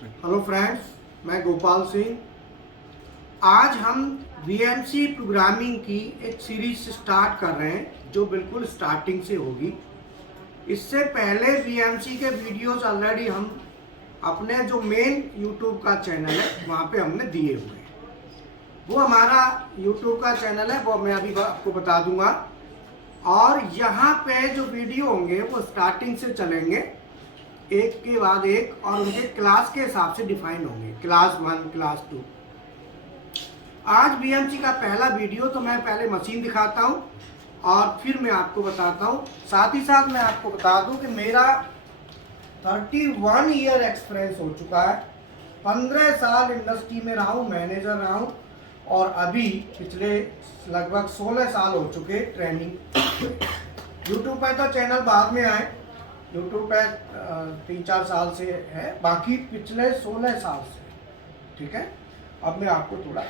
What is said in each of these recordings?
Hello friends, मैं गोपाल सिंह। आज हम वीएमसी प्रोग्रामिंग की एक सीरीज स्टार्ट कर रहे हैं जो बिल्कुल स्टार्टिंग से होगी। इससे पहले वीएमसी के वीडियोस ऑलरेडी हम अपने जो मेन यूट्यूब का चैनल है वहाँ पे हमने दिए हुए हैं। वो हमारा यूट्यूब का चैनल है, वो मैं अभी आपको बता दूंगा। और यहाँ पे जो वीडियो होंगे वो स्टार्टिंग से चलेंगे, एक के बाद एक, और उनके क्लास के हिसाब से डिफाइन होंगे, क्लास 1, क्लास 2। आज बीएमसी का पहला वीडियो, तो मैं पहले मशीन दिखाता हूँ और फिर मैं आपको बताता हूँ। साथ ही साथ मैं आपको बता दूँ कि मेरा 31 ईयर एक्सपीरियंस हो चुका है। 15 साल इंडस्ट्री में रहा हूँ, मैनेजर रहा हूँ, और अभी पिछले लगभग 16 साल हो चुके ट्रेनिंग। यूट्यूब पर तो चैनल बाद में आए, यूट्यूब पे 3-4 साल से है, बाकी पिछले 16 साल से। ठीक है, अब मैं आपको थोड़ा,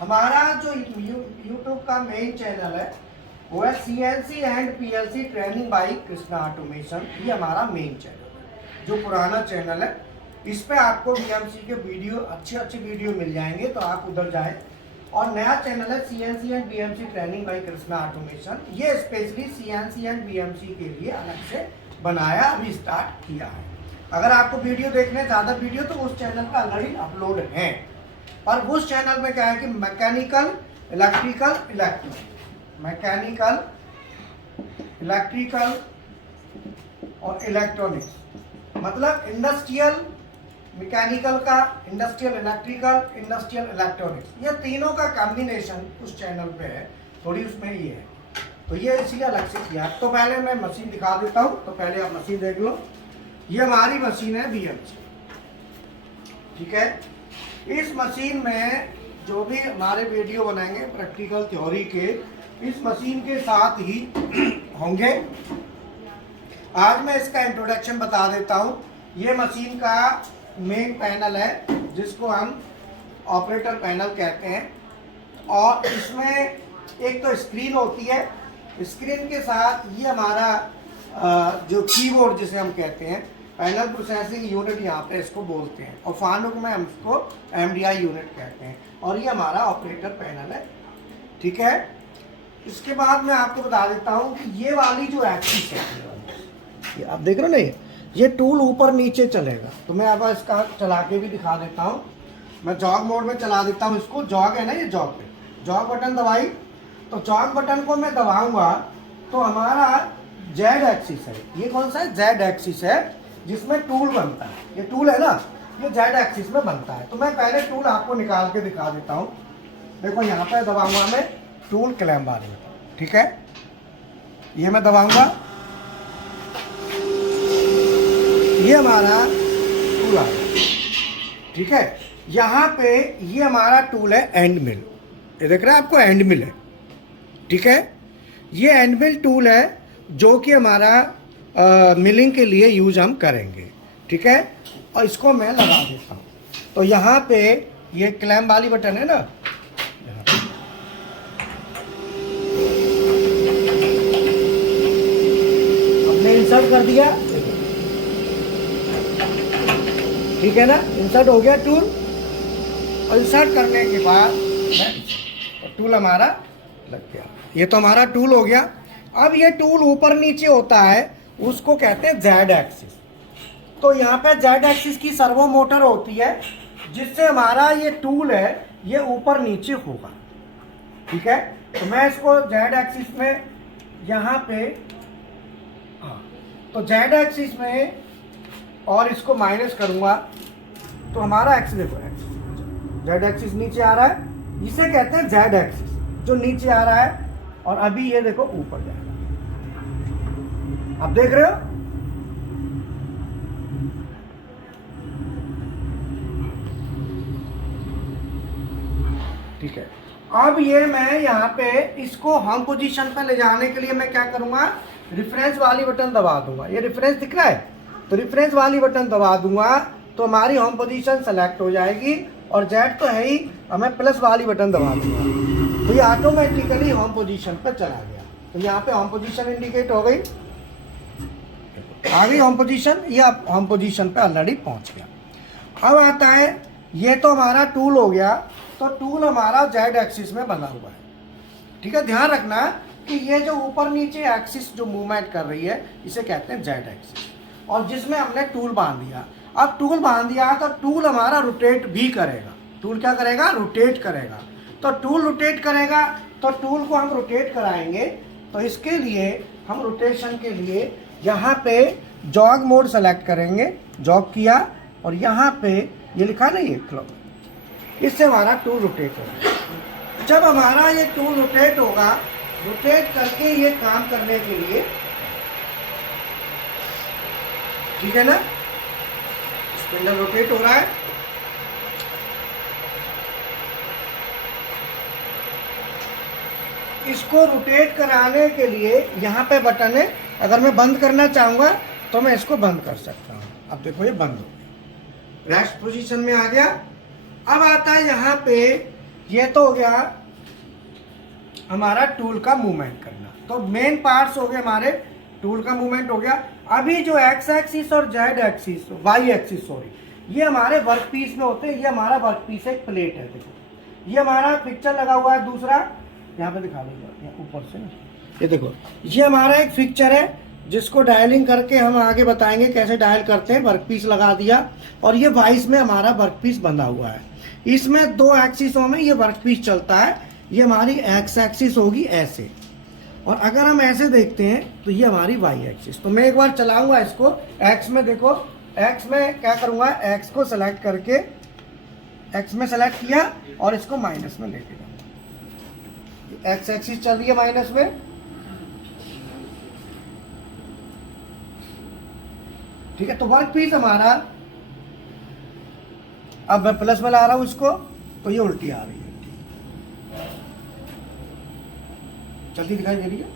हमारा जो यूट्यूब का मेन चैनल है वो है CNC and PLC training bye Krishna automation. ये हमारा मेन चैनल है। जो पुराना चैनल है इस पे आपको बीएमसी के वीडियो, अच्छे वीडियो मिल जाएंगे, तो आप उधर जाए। और नया चैनल है CNC and BMC training bye Krishna automation. ये स्पेशली सीएनसी एंड बीएमसी के लिए अलग से बनाया, अभी स्टार्ट किया है। अगर आपको वीडियो देखने ज़्यादा वीडियो, तो उस चैनल पर ऑलरेडी अपलोड है। पर उस चैनल में क्या है कि मैकेनिकल, इलेक्ट्रिकल, मैकेनिकल, इलेक्ट्रिकल और इलेक्ट्रॉनिक्स, मतलब इंडस्ट्रियल मैकेनिकल का, इंडस्ट्रियल इलेक्ट्रिकल, इंडस्ट्रियल इलेक्ट्रॉनिक्स, ये तीनों का कॉम्बिनेशन उस चैनल पे है। थोड़ी उसमें ये है, तो ये इसलिए अलग से किया। तो पहले मैं मशीन दिखा देता हूँ, तो पहले आप मशीन देख लो। ये हमारी मशीन है बीएमसी। ठीक है, इस मशीन में जो भी हमारे वीडियो बनाएंगे प्रैक्टिकल थ्योरी के, इस मशीन के साथ ही होंगे। आज मैं इसका इंट्रोडक्शन बता देता हूँ। ये मशीन का मेन पैनल है, जिसको हम ऑपरेटर पैनल कहते हैं। और इसमें एक तो स्क्रीन होती है, स्क्रीन के साथ ये हमारा जो कीबोर्ड जिसे हम कहते हैं, पैनल प्रोसेसिंग यूनिट यहाँ पे इसको बोलते हैं, और फानुक में हम इसको एमडीआई यूनिट कहते हैं। और ये हमारा ऑपरेटर पैनल है। ठीक है, इसके बाद मैं आपको बता देता हूँ कि ये वाली जो एक्सिस है, ये आप देख रहे हो ना, ये टूल ऊपर नीचे चलेगा। तो मैं अब इसका चला के भी दिखा देता हूँ। मैं जॉग मोड में चला देता हूँ इसको। जॉग है ना, ये जॉग पे जॉग बटन दबाई, तो जॉग बटन को मैं दबाऊंगा तो हमारा जेड एक्सिस है। ये कौन सा है? जेड एक्सिस है, जिसमें टूल बनता है। ये टूल है ना, ये जेड एक्सिस में बनता है। तो मैं पहले टूल आपको निकाल के दिखा देता हूँ। देखो यहाँ पे दबाऊंगा मैं, टूल क्लैम्प आ रही है। ठीक है, ये मैं दबाऊंगा, ये हमारा टूल आ गया। ठीक है, यहाँ पे ये हमारा टूल है एंड मिल। ये देख रहे हैं आपको, एंड मिल है। ठीक है, ये एंड मिल टूल है जो कि हमारा मिलिंग के लिए यूज हम करेंगे। ठीक है, और इसको मैं लगा देता हूँ। तो यहाँ पे ये क्लैम्प वाली बटन है ना, हमने इंसर्ट कर दिया। ठीक है ना, इंसर्ट हो गया टूल। और इंसर्ट करने के बाद टूल हमारा लग गया। ये तो हमारा टूल हो गया। अब ये टूल ऊपर नीचे होता है, उसको कहते हैं जेड एक्सिस। तो यहाँ पे जेड एक्सिस की सर्वो मोटर होती है, जिससे हमारा ये टूल है ये ऊपर नीचे होगा। ठीक है, तो मैं इसको जेड एक्सिस में यहाँ पे, हाँ, तो जेड एक्सिस में, और इसको माइनस करूँगा तो हमारा एक्सिस, देखो जेड एक्सिस नीचे आ रहा है, इसे कहते हैं जेड एक्सिस, जो नीचे आ रहा है। और अभी ये देखो ऊपर जाएगा, आप देख रहे हो। ठीक है, अब ये मैं यहाँ पे इसको होम पोजीशन पे ले जाने के लिए मैं क्या करूंगा, रेफरेंस वाली बटन दबा दूंगा। ये रेफरेंस दिख रहा है, तो रेफरेंस वाली बटन दबा दूंगा तो हमारी होम पोजीशन सेलेक्ट हो जाएगी। और जेड तो है ही, मैं प्लस वाली बटन दबा दूंगा तो ये ऑटोमेटिकली होम पोजीशन पर चला गया। तो यहाँ पे होम पोजीशन इंडिकेट हो गई, आ गई होम पोजीशन, ये आप होम पोजीशन पे ऑलरेडी पहुँच गया। अब आता है, ये तो हमारा टूल हो गया, तो टूल हमारा जेड एक्सिस में बना हुआ है, ठीक है। ध्यान रखना कि ये जो ऊपर नीचे एक्सिस जो मूवमेंट कर रही है इसे कहते हैं जेड एक्सिस, और जिसमें हमने टूल बांध दिया। अब टूल बांध दिया तो टूल हमारा रोटेट भी करेगा। टूल क्या करेगा? रोटेट करेगा। तो टूल रोटेट करेगा, तो टूल को हम रोटेट कराएंगे। तो इसके लिए हम रोटेशन के लिए यहाँ पे जॉग मोड सेलेक्ट करेंगे, जॉग किया, और यहाँ पे ये लिखा नहीं है क्लॉक, इससे हमारा टूल रोटेट होगा। जब हमारा ये टूल रोटेट होगा, रोटेट करके ये काम करने के लिए, ठीक है ना, स्पिंडल रोटेट हो रहा है। इसको रोटेट कराने के लिए यहाँ पे बटन है, अगर मैं बंद करना चाहूंगा तो मैं इसको बंद कर सकता हूँ। अब देखो ये बंद हो गया, रेस्ट पोजीशन में आ गया। अब आता है यहाँ पे, ये तो हो गया हमारा टूल का मूवमेंट करना। तो मेन पार्ट्स हो गए हमारे, टूल का मूवमेंट हो गया। अभी जो एक्स एक्सिस और Z axis, Y axis sorry, ये हमारे वर्क पीस में होते हैं। ये हमारा वर्क पीस एक प्लेट है, देखो ये हमारा पिक्चर लगा हुआ है। दूसरा यहाँ पे दिखा दूंगा ऊपर से ना, ये देखो ये हमारा एक पिक्चर है जिसको डायलिंग करके हम आगे बताएंगे कैसे डायल करते हैं। वर्क पीस लगा दिया, और ये वाइस में हमारा वर्क पीस बंधा हुआ है। इसमें दो एक्सिसों में ये वर्क पीस चलता है। ये हमारी एक्स एक्सिस होगी ऐसे, और अगर हम ऐसे देखते हैं तो ये हमारी वाई एक्सिस। तो मैं एक बार चलाऊंगा इसको एक्स में, देखो एक्स में क्या करूंगा, एक्स को सेलेक्ट करके, एक्स में सेलेक्ट किया और इसको माइनस में लेके जाऊंगा। एक्स एक्सिस चल रही है माइनस में, ठीक है। तो वर्क पीस हमारा, अब मैं प्लस में ला रहा हूं इसको, तो ये उल्टी आ रही है, जल्दी दिखाई दे रही है,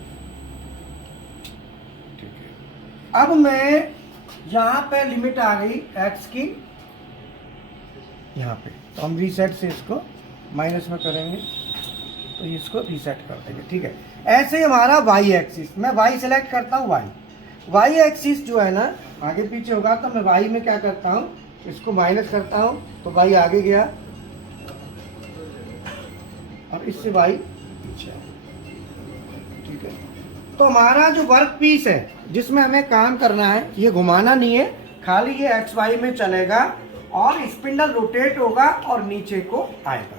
ठीक है। अब मैं यहां पे लिमिट आ गई एक्स की, यहां पे तो हम रीसेट से इसको माइनस में करेंगे, तो इसको रीसेट कर देंगे, ठीक है। ऐसे ही हमारा वाई एक्सिस, मैं वाई सेलेक्ट करता हूं, वाई एक्सिस जो है ना आगे पीछे होगा, तो मैं वाई में क्या करता हूं, इसको माइनस करता हूं, तो वाई आगे गया, और इससे वाई पीछे, ठीक है। तो हमारा जो वर्क पीस है जिसमें हमें काम करना है, ये घुमाना नहीं है, खाली ये एक्स वाई में चलेगा, और स्पिंडल रोटेट होगा और नीचे को आएगा।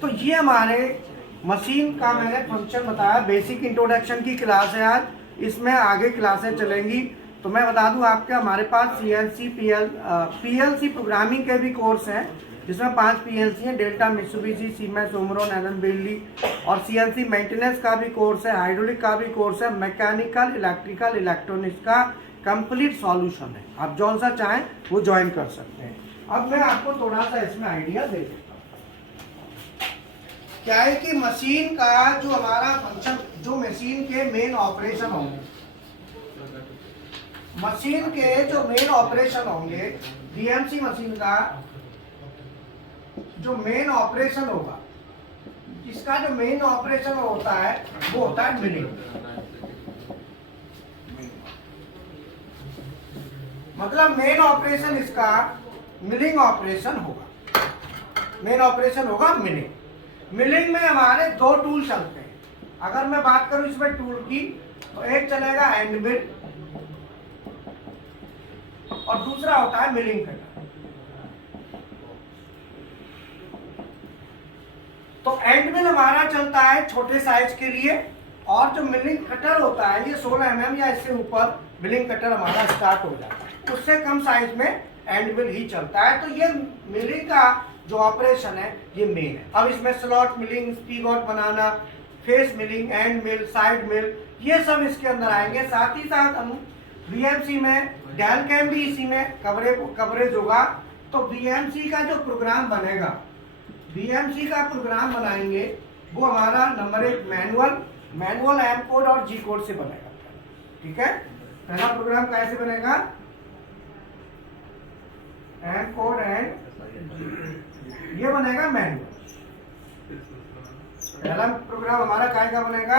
तो ये हमारे मशीन का मैंने फंक्शन बताया। बेसिक इंट्रोडक्शन की क्लास है आज, इसमें आगे क्लासें चलेंगी। तो मैं बता दूं आपके, हमारे पास CNC PLC प्रोग्रामिंग के भी कोर्स हैं, जिसमें 5 PLC हैं, डेल्टा, मित्सुबिशी, सीमेंस, ओमरॉन, एनन बिल्ली, और CNC मेंटेनेंस का भी कोर्स है, हाइड्रोलिक का भी कोर्स है, मैकेनिकल, इलेक्ट्रिकल, इलेक्ट्रॉनिक्स का कंप्लीट सॉल्यूशन है। आप जौन सा चाहें वो ज्वाइन कर सकते हैं। अब मैं आपको थोड़ा सा इसमें आइडिया दे देता हूँ। क्या है कि मशीन का जो हमारा फंक्शन, जो मशीन के मेन ऑपरेशन होंगे, मशीन के जो मेन ऑपरेशन होंगे, DMC मशीन का जो मेन ऑपरेशन होगा, इसका जो मेन ऑपरेशन होता है वो होता है मिलिंग। मतलब मेन ऑपरेशन इसका मिलिंग ऑपरेशन होगा, मेन ऑपरेशन होगा मिलिंग। मिलिंग में हमारे दो टूल चलते हैं। अगर मैं बात करूं इसमें टूल की, तो एक चलेगा एंड मिल, और दूसरा होता है मिलिंग कटर। तो एंड मिल हमारा चलता है छोटे साइज के लिए, और जो मिलिंग कटर होता है ये 16 mm या इससे ऊपर मिलिंग कटर हमारा स्टार्ट हो जाता है। उससे कम साइज में एंड मिल ही चलता है। तो ये मिलिंग का जो ऑपरेशन है ये मेन है। अब इसमें स्लॉट मिलिंग, स्पीगॉट बनाना, face milling, end mill, side mill, ये सब इसके अंदर आएंगे। साथ ही साथ हम VMC में डेल कैम भी इसी में कवरेज होगा। तो VMC का जो प्रोग्राम बनेगा, VMC का प्रोग्राम बनाएंगे, वो हमारा नंबर 1 मैनुअल एम कोड और G कोड से बनेगा, ठीक है। पहला प्रोग्राम कैसे बनेगा, एम कोड एंड ये बनेगा मैनुअल। पहला प्रोग्राम हमारा काय का बनेगा,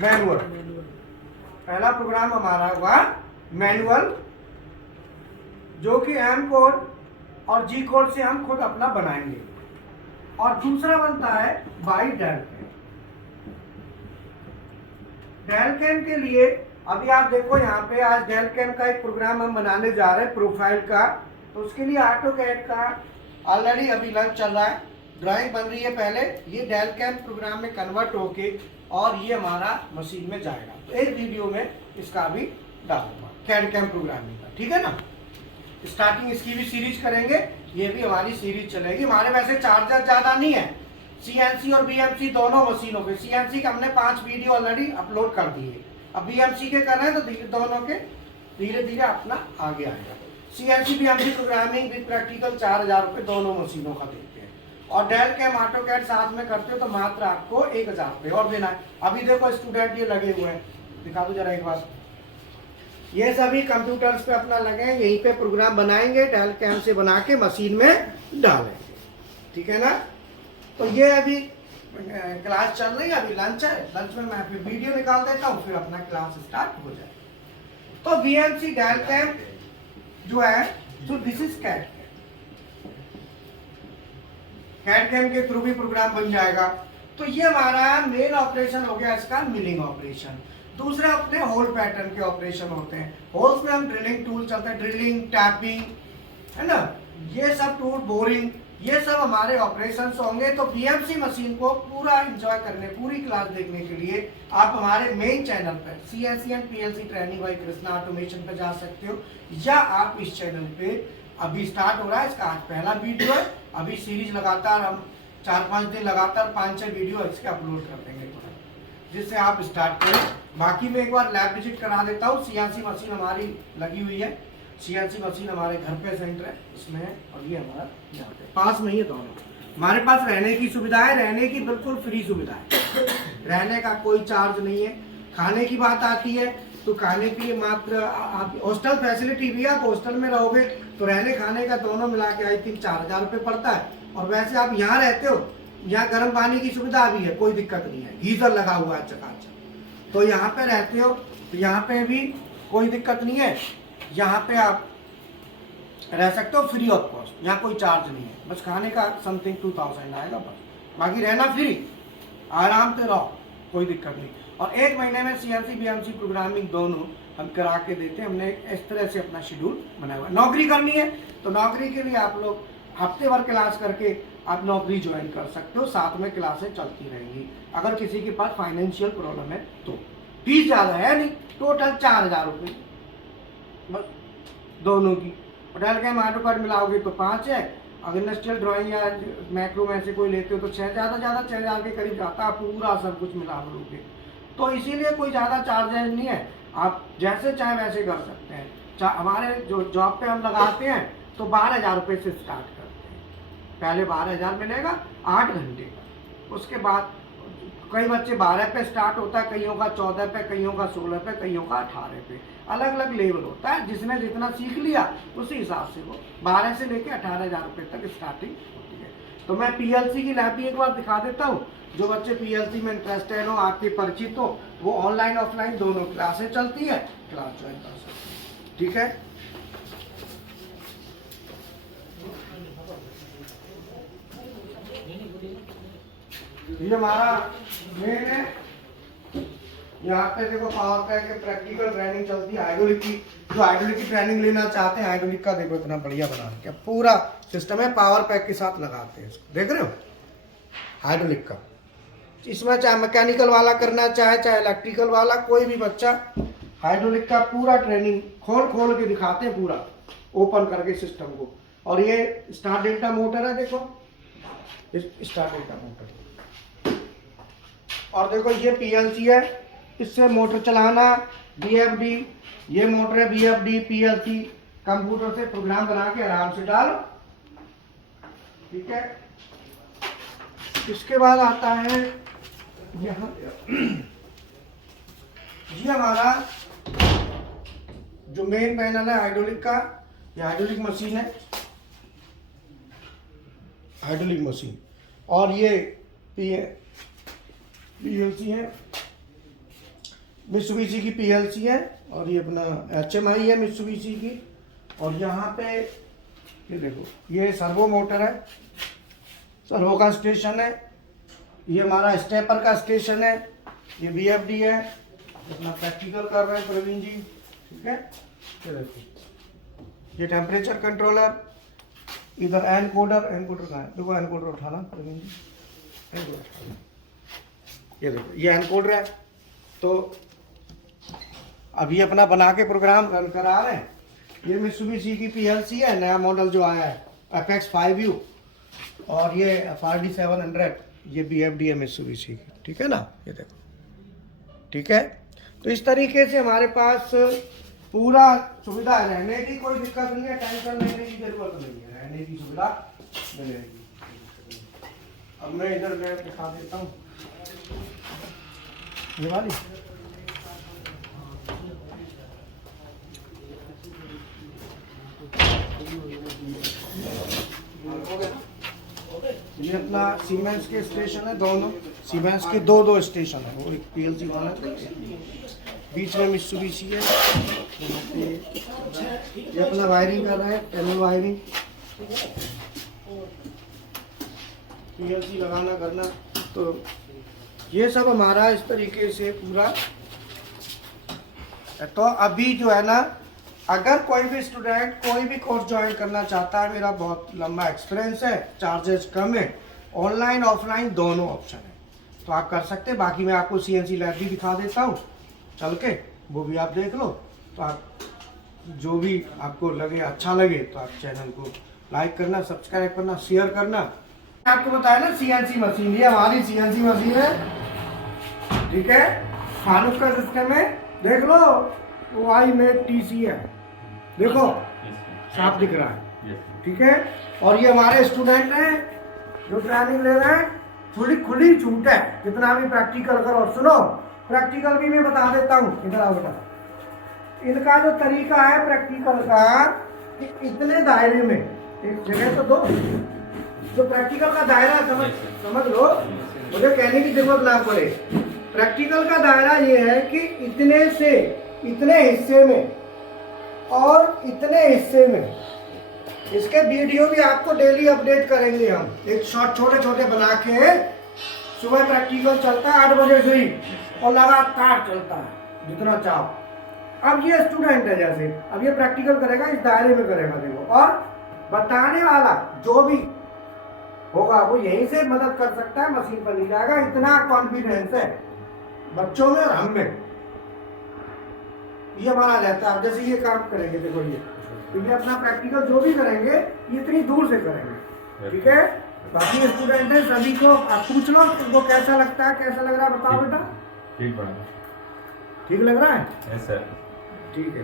मैनुअल। पहला प्रोग्राम हमारा होगा मैनुअल जो कि एम कोड और जी कोड से हम खुद अपना बनाएंगे। और दूसरा बनता है बाई डेल कैम। डेल कैम के लिए अभी आप देखो यहाँ पे आज डेल कैम का एक प्रोग्राम हम बनाने जा रहे हैं प्रोफाइल का। तो उसके लिए ऑटोकैड का ऑलरेडी अभी लर्न चल रहा है, ड्राइंग बन रही है। पहले ये डेल कैम प्रोग्राम में कन्वर्ट होके और ये हमारा मशीन में जाएगा। तो एक वीडियो में इसका भी डालूंगा कैड कैम प्रोग्रामिंग का, ठीक है ना। स्टार्टिंग इसकी भी सीरीज करेंगे, ये भी हमारी सीरीज चलेगी। हमारे वैसे चार्जर ज्यादा नहीं है, सीएनसी और बीएमसी दोनों मशीनों पे। सीएनसी के हमने 5 वीडियो ऑलरेडी अपलोड कर दिए, अब बीएमसी के कर रहे हैं तो दोनों के धीरे धीरे अपना आगे आएगा। CNC BMC programming with practical 4000 रुपये दोनों मशीनों का देते हैं। और डेल कैम ऑटोकैड साथ में करते हो तो मात्र आपको 1000 रुपये और देना है। अभी देखो स्टूडेंट ये लगे हुए हैं, दिखा दो जरा एक बार। ये सभी कंप्यूटर्स पे अपना लगे हैं, यहीं पे प्रोग्राम बनाएंगे, डेल कैम से बना के मशीन में डालेंगे, ठीक है ना। तो ये अभी क्लास चल रही है, अभी लंच है, लंच में मैं फिर वीडियो निकाल देता हूँ, फिर अपना क्लास स्टार्ट हो जाए। तो बीएमसी डेल कैम जो है, तो दिस इज कैड कैम के थ्रू भी प्रोग्राम बन जाएगा। तो ये हमारा मेन ऑपरेशन हो गया इसका मिलिंग ऑपरेशन। दूसरे अपने होल पैटर्न के ऑपरेशन होते हैं। होल्स में हम ड्रिलिंग टूल चलते हैं, ड्रिलिंग, टैपिंग, है ना, ये सब टूल, बोरिंग, ये सब हमारे ऑपरेशंस होंगे। तो बीएमसी मशीन को पूरा एंजॉय करने, पूरी क्लास देखने के लिए आप हमारे मेन चैनल पर CNC and PLC training bye Krishna automation पे जा सकते हो, या आप इस चैनल पे अभी स्टार्ट हो रहा है, इसका आज पहला वीडियो है। अभी सीरीज लगातार हम 4-5 दिन लगातार 5-6 वीडियो इसके अपलोड कर देंगे, जिससे आप स्टार्ट करें। बाकी मैं एक बार लैब विजिट करा देता हूँ। सीएनसी मशीन हमारी लगी हुई है, सीएनसी मशीन हमारे घर पे सेंटर है इसमें है, और ये हमारा यहाँ पे पास में ही है दोनों। हमारे पास रहने की सुविधा है, रहने की बिल्कुल फ्री सुविधा है, रहने का कोई चार्ज नहीं है। खाने की बात आती है तो खाने की मात्र आप हॉस्टल फैसिलिटी भी है, आप हॉस्टल में रहोगे तो रहने खाने का दोनों मिला के आई थिंक 4000 रुपये पड़ता है। और वैसे आप यहाँ रहते हो, यहाँ गर्म पानी की सुविधा भी है, कोई दिक्कत नहीं है, गीजर लगा हुआ है चकाचक। तो यहाँ पे रहते हो तो यहाँ पे भी कोई दिक्कत नहीं है, यहाँ पे आप रह सकते हो फ्री ऑफ कॉस्ट, यहाँ कोई चार्ज नहीं है। बस खाने का समथिंग 2000 आएगा बस, बाकी रहना फ्री, आराम से रहो, कोई दिक्कत नहीं। और 1 महीने में सीएनसी बीएमसी प्रोग्रामिंग दोनों हम करा के देते हैं। हमने इस तरह से अपना शेड्यूल बनाया हुआ है। नौकरी करनी है तो नौकरी के लिए आप लोग हफ्ते भर क्लास करके आप नौकरी ज्वाइन कर सकते हो, साथ में क्लासें चलती रहेंगी। अगर किसी के पास फाइनेंशियल प्रॉब्लम है तो फीस ज़्यादा है नहीं, टोटल 4000 रुपये बस दोनों की। डेल कैम ऑटोकैड मिलाओगे तो 5 है, अगर इंडस्ट्रियल ड्राइंग या मैक्रो में से कोई लेते हो तो 6, ज़्यादा 6000 के करीब जाता है, पूरा सब कुछ मिला लोगे। तो इसीलिए कोई ज़्यादा चार्जेज नहीं है, आप जैसे चाहे वैसे कर सकते हैं। हमारे जो जॉब पे हम लगाते हैं तो 12000 रुपये से स्टार्ट करते हैं। पहले 12000 मिलेगा 8 घंटे का, उसके बाद कई बच्चे 12 पे स्टार्ट होता है, कईयों का 14 पे, कईयों का 16 पे, कईयों का 18 पे, अलग अलग लेवल होता है। जिसने जितना सीख लिया उसी हिसाब से वो 12 से लेकर 18000 रुपये तक स्टार्टिंग होती है। तो मैं पीएलसी की लैब भी एक बार दिखा देता हूँ। जो बच्चे पीएलसी में इंटरेस्टेड हो, आपके परिचित हो, वो ऑनलाइन ऑफलाइन दोनों क्लासें चलती है, क्लास ज्वाइन कर सकते हैं, ठीक है। ये हमारा मेन है, यहाँ पे देखो पावर पैक के प्रैक्टिकल ट्रेनिंग चलती है हाइड्रोलिक की। जो हाइड्रोलिक की ट्रेनिंग लेना चाहते हैं, हाइड्रोलिक का देखो इतना बढ़िया बना रखा है, पूरा सिस्टम है, पावर पैक के साथ लगाते हैं इसको, देख रहे हो हाइड्रोलिक का। इसमें चाहे मैकेनिकल वाला करना चाहे इलेक्ट्रिकल वाला, कोई भी बच्चा हाइड्रोलिक का पूरा ट्रेनिंग खोल के दिखाते हैं, पूरा ओपन करके सिस्टम को। और ये स्टार डेल्टा मोटर है, देखो स्टार डेल्टा मोटर। और देखो ये पीएलसी है, इससे मोटर चलाना, बीएफडी, ये मोटर है बीएफडी, पीएलसी, कंप्यूटर से प्रोग्राम बना के आराम से डालो, ठीक है। इसके बाद आता है यहाँ ये हमारा जो मेन पैनल है हाइड्रोलिक का, ये हाइड्रोलिक मशीन है, हाइड्रोलिक मशीन। और ये पीएलसी है, मित्सुबिशी की पीएलसी है, और ये अपना एचएमआई है मित्सुबिशी की, और यहाँ पे ये देखो, ये सर्वो मोटर है, सर्वो का स्टेशन है, ये हमारा स्टेपर का स्टेशन है, ये BFD है, अपना प्रैक्टिकल कर रहे हैं प्रवीण जी, ठीक है। ये देखो, ये टेम्परेचर कंट्रोलर, इधर एनकोडर कहाँ है, देखो एनकोडर उठाना प्रवीण जी, एनकोडर, ये देखो ये एनकोडर है। तो अभी अपना बना के प्रोग्राम रन करा रहे हैं। ये मित्सुबिशी की PLC है, नया मॉडल जो आया है Apex 5U, और ये FRD 700, ये BFD है मित्सुबिशी की, ठीक है ना, ये देखो, ठीक है। तो इस तरीके से हमारे पास पूरा सुविधा है, रहने की कोई दिक्कत नहीं है, टेंशन लेने की जरूरत नहीं है, रहने की सुविधा मिलेगी। अब मैं इधर लैब दिखा देता हूँ, ये वाली, ये अपना सीमेंस के स्टेशन है, दोनों सीमेंस के दो स्टेशन है, वो एक PLC वाला है, बीच में मित्सुबिशी है। ये अपना वायरिंग कर रहे हैं, पैनल वायरिंग, PLC लगाना करना, तो ये सब हमारा इस तरीके से पूरा। तो अभी जो है ना, अगर कोई भी स्टूडेंट कोई भी कोर्स ज्वाइन करना चाहता है, मेरा बहुत लंबा एक्सपीरियंस है, चार्जेस कम है, ऑनलाइन ऑफलाइन दोनों ऑप्शन है, तो आप कर सकते हैं। बाकी मैं आपको CNC लैब भी दिखा देता हूँ चल के, वो भी आप देख लो। तो आप जो भी आपको लगे, अच्छा लगे, तो आप चैनल को लाइक करना, सब्सक्राइब करना, शेयर करना। आपको बताया ना CNC मशीन, ये हमारी CNC मशीन है, ठीक है। फानुक का सिस्टम है, देख लो, Y-TC है, देखो साफ दिख रहा है, ठीक है। और ये हमारे स्टूडेंट हैं जो ट्रेनिंग ले रहे हैं, थोड़ी खुली छूट है, जितना भी प्रैक्टिकल करो। सुनो, प्रैक्टिकल भी मैं बता देता हूँ, इधर आओ बेटा। इनका जो तरीका है प्रैक्टिकल का, कि इतने दायरे में, एक जगह तो दो, जो प्रैक्टिकल का दायरा समझ लो, मुझे कहने की जरूरत ना पड़े। प्रैक्टिकल का दायरा ये है कि इतने से इतने हिस्से में और इतने हिस्से में। इसके वीडियो भी आपको डेली अपडेट करेंगे हम, एक शॉर्ट छोटे छोटे बना के। सुबह प्रैक्टिकल चलता है 8 बजे से ही, और लगातार चलता है जितना चाहो। अब ये स्टूडेंट है, जैसे अब ये प्रैक्टिकल करेगा, इस दायरे में करेगा, देखो। और बताने वाला जो भी होगा वो यहीं से मदद कर सकता है, मशीन पर नहीं जाएगा। इतना कॉन्फिडेंस है बच्चों में और हम में, ये हमारा रहता है। जैसे ये काम करेंगे, देखो ये, तो ये अपना प्रैक्टिकल जो भी करेंगे, ये इतनी दूर से करेंगे, ठीक है। बाकी स्टूडेंट है, सभी को आप पूछ लो उनको कैसा लगता है, कैसा लग रहा है, बताओ बेटा। ठीक लग रहा है? Yes sir. ठीक है।